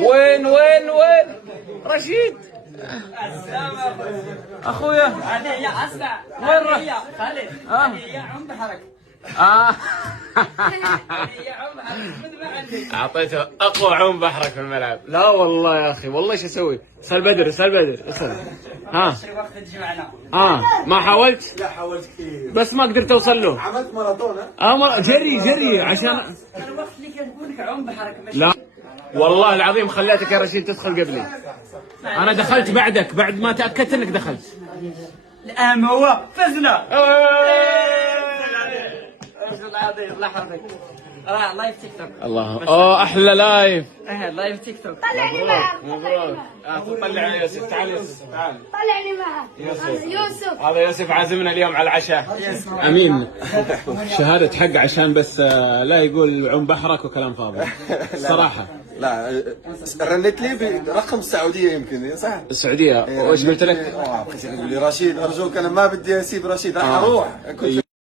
وين رشيد اخويا هذه هي اسمع، وين راح؟ هي خالد، هذه هي عم بحرك، اه هي عم بحرك مثل ما عندك. اعطيته اقوى عوم بحرك في الملعب. لا والله يا اخي، والله ايش اسوي؟ اسال بدر اسال. ها شي وقت تجمعنا. ما حاولت؟ لا حاولت كثير بس ما قدرت اوصل له. عملت ماراثون جري عشان الوقت اللي كان يقول لك عم بحرك مش لا والله العظيم خليتك يا رشيد تدخل قبلي. انا دخلت بعدك بعد ما تاكدت انك دخلت. الان هو فزنا. لايف تيك توك. الله احلى لايف. لايف تيك توك. طلعني معك. مبروك. طلع يوسف، تعال يوسف تعال. طلعني معك. يوسف. هذا يوسف عازمنا اليوم على العشاء. امين. شهادة حق عشان بس لا يقول عم بحرك وكلام فاضي. الصراحة لا رنت لي برقم السعوديه يمكن صح؟ السعودية. وايش قلت لك؟ يقول لي رشيد ارجوك انا ما بدي اسيب رشيد راح اروح.